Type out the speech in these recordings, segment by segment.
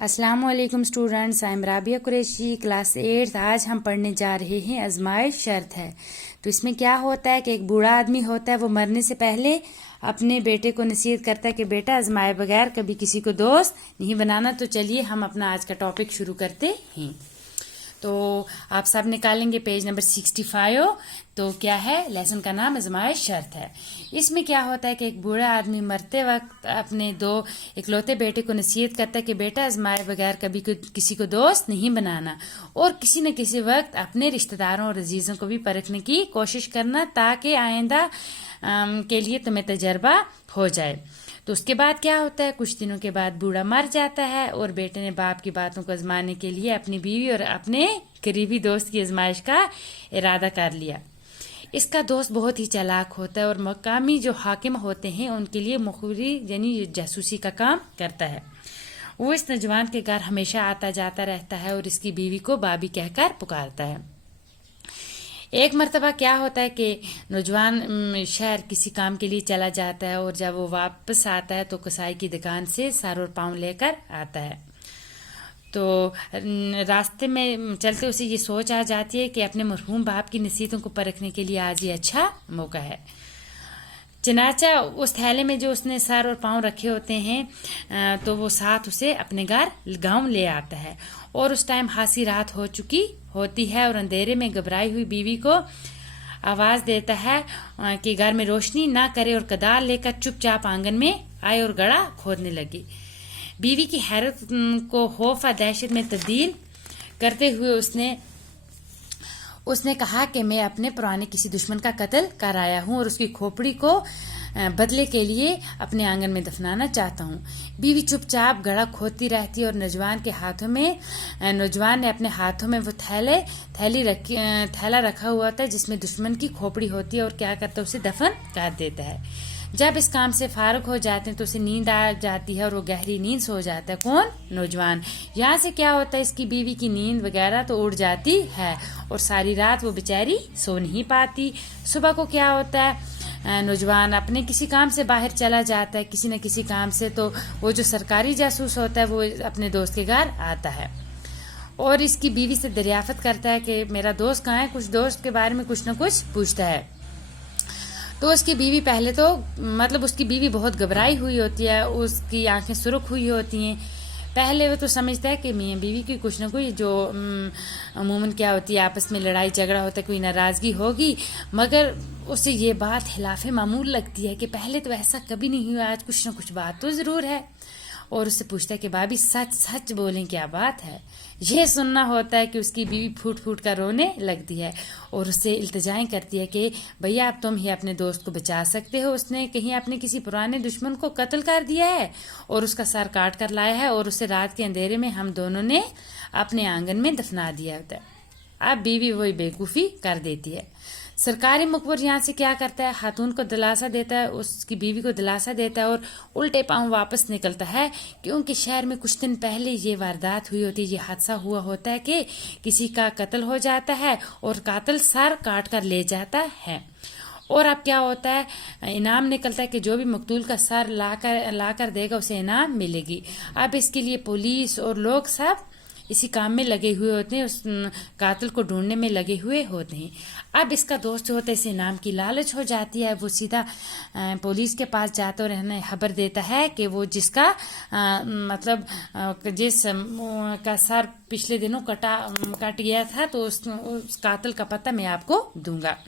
अस्सलाम वालेकुम students, I am Rabia Qureshi, class 8। आज हम पढ़ने जा रहे हैं आजमाइश शर्त है। तो इसमें क्या होता है कि एक बूढ़ा आदमी होता है, वो मरने से पहले अपने बेटे को नसीहत करता है कि बेटा आजमाए बगैर कभी किसी को दोस्त नहीं बनाना। तो चलिए हम अपना आज का टॉपिक शुरू करते हैं। तो आप सब निकालेंगे पेज नंबर 65। तो क्या है, लेसन का नाम आजमाइश शर्त है। इसमें क्या होता है कि एक बूढ़ा आदमी मरते वक्त अपने दो इकलौते बेटे को नसीहत करता है कि बेटा आजमाए बगैर कभी किसी को दोस्त नहीं बनाना, और किसी न किसी वक्त अपने रिश्तेदारों और अजीजों को भी परखने की कोशिश करना, ताकि आइंदा के लिए तुम्हें तजर्बा हो जाए। तो उसके बाद क्या होता है, कुछ दिनों के बाद बूढ़ा मर जाता है और बेटे ने बाप की बातों को आजमाने के लिए अपनी बीवी और अपने करीबी दोस्त की आजमाइश का इरादा कर लिया। इसका दोस्त बहुत ही चालाक होता है और मकामी जो हाकिम होते हैं उनके लिए मुखबिरी यानी जासूसी का काम करता है। वो इस नौजवान के घर हमेशा आता जाता रहता है और इसकी बीवी को बाबी कहकर पुकारता है। एक मर्तबा क्या होता है कि नौजवान शहर किसी काम के लिए चला जाता है और जब वो वापस आता है तो कसाई की दुकान से सर और पाँव लेकर आता है। तो रास्ते में चलते उसे ये सोच आ जाती है कि अपने मरहूम बाप की नसीहतों को परखने के लिए आज ये अच्छा मौका है। चनाचा उस थैले में जो उसने सर और पाँव रखे होते हैं तो वो साथ उसे अपने गांव ले आता है। और उस टाइम हासी रात हो चुकी होती है और अंधेरे में घबराई हुई बीवी को आवाज देता है कि घर में रोशनी ना करे और कदार लेकर चुपचाप आंगन में आए और गड़ा खोदने लगी। बीवी की हैरत को खौफ और दहशत में तब्दील करते हुए उसने कहा कि मैं अपने पुराने किसी दुश्मन का कत्ल कर आया हूँ और उसकी खोपड़ी को बदले के लिए अपने आंगन में दफनाना चाहता हूँ। बीवी चुपचाप गड़ा खोदती रहती है और नौजवान ने अपने हाथों में वो थैला रखा हुआ होता है जिसमें दुश्मन की खोपड़ी होती है और क्या करता है, उसे दफन कर देता है। जब इस काम से फारुग हो जाते हैं तो उसे नींद आ जाती है और वो गहरी नींद सो जाता है। कौन? नौजवान। यहाँ से क्या होता है, इसकी बीवी की नींद वगैरह तो उड़ जाती है और सारी रात वो बेचारी सो नहीं पाती। सुबह को क्या होता है, नौजवान अपने किसी काम से बाहर चला जाता है, किसी न किसी काम से। तो वो जो सरकारी जासूस होता है वो अपने दोस्त के घर आता है और इसकी बीवी से दरियाफ्त करता है कि मेरा दोस्त कहाँ है। कुछ दोस्त के बारे में कुछ न कुछ पूछता है। तो उसकी बीवी बहुत घबराई हुई होती है, उसकी आंखें सुर्ख हुई होती हैं। पहले वो तो समझता है कि मियाँ बीवी की कुछ न कुछ जो अमूमन क्या होती है, आपस में लड़ाई झगड़ा होता है, कोई नाराजगी होगी, मगर उसे ये बात खिलाफे मामूल लगती है कि पहले तो ऐसा कभी नहीं हुआ, आज कुछ न कुछ बात तो जरूर है। और उससे पूछता है कि भाभी सच सच बोलें, क्या बात है। यह सुनना होता है कि उसकी बीवी फूट फूट कर रोने लगती है और उससे इल्तिजाएं करती है कि भैया अब तुम ही अपने दोस्त को बचा सकते हो, उसने कहीं अपने किसी पुराने दुश्मन को कत्ल कर दिया है और उसका सर काट कर लाया है और उसे रात के अंधेरे में हम दोनों ने अपने आंगन में दफना दिया होता है। अब बीवी वही बेवकूफ़ी कर देती है। सरकारी मुखबिर यहाँ से क्या करता है, खातून को दिलासा देता है, उसकी बीवी को दिलासा देता है और उल्टे पांव वापस निकलता है, क्योंकि शहर में कुछ दिन पहले ये वारदात हुई होती है, ये हादसा हुआ होता है कि किसी का कत्ल हो जाता है और कातिल सर काट कर ले जाता है। और अब क्या होता है, इनाम निकलता है कि जो भी मकतूल का सर ला कर देगा उसे इनाम मिलेगी। अब इसके लिए पुलिस और लोग सब इसी काम में लगे हुए होते हैं, उस कातिल को ढूंढने में लगे हुए होते हैं। अब इसका दोस्त जो होता है, इसे इनाम की लालच हो जाती है, वो सीधा पुलिस के पास जाता और इन्हें खबर देता है कि वो जिसका जिस का सर पिछले दिनों कट गया था, तो उस कातिल का पता मैं आपको दूंगा।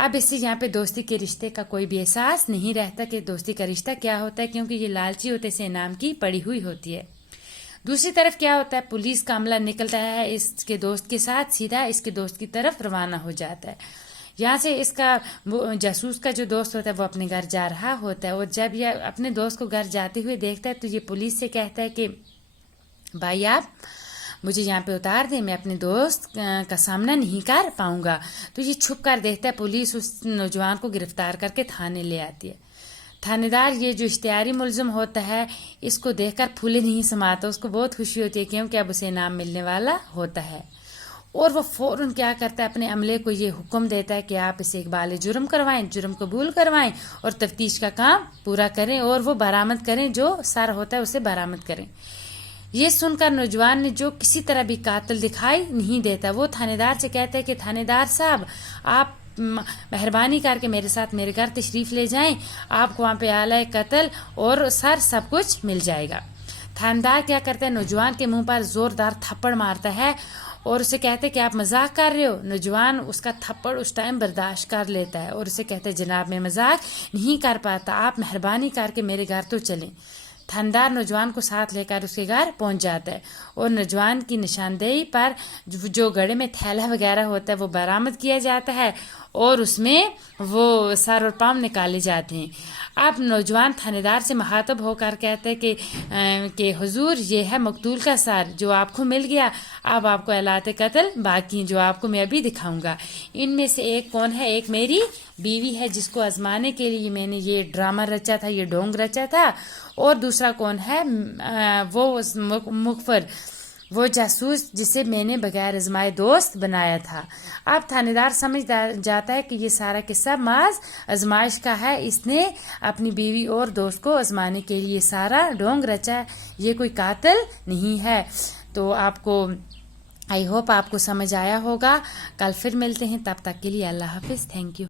अब इससे यहाँ पे दोस्ती के रिश्ते का कोई भी एहसास नहीं रहता कि दोस्ती का रिश्ता क्या होता है, क्योंकि ये लालची होते से इनाम की पड़ी हुई होती है। दूसरी तरफ क्या होता है, पुलिस का अमला निकलता है इसके दोस्त के साथ, सीधा इसके दोस्त की तरफ रवाना हो जाता है। यहाँ से इसका जासूस का जो दोस्त होता है वो अपने घर जा रहा होता है और जब यह अपने दोस्त को घर जाते हुए देखता है तो ये पुलिस से कहता है कि भाई आप मुझे यहाँ पे उतार दें, मैं अपने दोस्त का सामना नहीं कर पाऊंगा। तो ये छुप कर देखता है, पुलिस उस नौजवान को गिरफ्तार करके थाने ले आती है। थानेदार ये जो इश्तिहारी मुलजिम होता है, इसको देखकर फूले नहीं समाता, उसको बहुत खुशी होती है क्योंकि अब उसे इनाम मिलने वाला होता है। और वो फौरन क्या करता है, अपने अमले को ये हुक्म देता है कि आप इसे इकबाल जुर्म करवाएं, जुर्म कबूल करवाएं और तफ्तीश का काम पूरा करें और वो बरामद करें, जो सर होता है उसे बरामद करें। یہ سن کر نوجوان نے جو کسی طرح بھی قاتل دکھائی نہیں دیتا، وہ تھانے دار سے کہتا ہے کہ تھانے دار صاحب آپ مہربانی کر کے میرے ساتھ میرے گھر تشریف لے جائیں، آپ کو وہاں پہ آلہ قتل اور سب کچھ مل جائے گا۔ تھاندار کیا کرتا ہے، نوجوان کے منہ پر زوردار تھپڑ مارتا ہے اور اسے کہتے ہیں کہ آپ مذاق کر رہے ہو۔ نوجوان اس کا تھپڑ اس ٹائم برداشت کر لیتا ہے اور اسے کہتے ہیں جناب میں مذاق نہیں کر پاتا، آپ مہربانی کر کے میرے گھر تو چلیں۔ تھاندار نوجوان کو ساتھ لے کر اس کے گھر پہنچ جاتا ہے اور نوجوان کی نشاندہی پر جو گڑے میں تھیلا وغیرہ ہوتا ہے وہ برآمد کیا جاتا ہے اور اس میں وہ سر اور پاؤں نکالے جاتے ہیں۔ اب نوجوان تھانے دار سے مخاطب ہو کر کہتے ہیں کہ حضور یہ ہے مقتول کا سر جو آپ کو مل گیا، اب آپ کو آلات قتل باقی جو آپ کو میں ابھی دکھاؤں گا۔ ان میں سے ایک کون ہے؟ ایک میری بیوی ہے جس کو آزمانے کے لیے میں نے یہ ڈرامہ رچا تھا، یہ ڈھونگ رچا تھا، اور دوسرا کون ہے؟ وہ مغفر، وہ جاسوس جسے میں نے بغیر آزمائے دوست بنایا تھا۔ اب تھانے دار سمجھ جاتا ہے کہ یہ سارا قصہ محض آزمائش کا ہے، اس نے اپنی بیوی اور دوست کو آزمانے کے لیے سارا ڈھونگ رچا ہے، یہ کوئی قاتل نہیں ہے۔ تو آپ کو آئی ہوپ آپ کو سمجھ آیا ہوگا۔ کل پھر ملتے ہیں، تب تک کے لیے اللہ حافظ، تھینک یو۔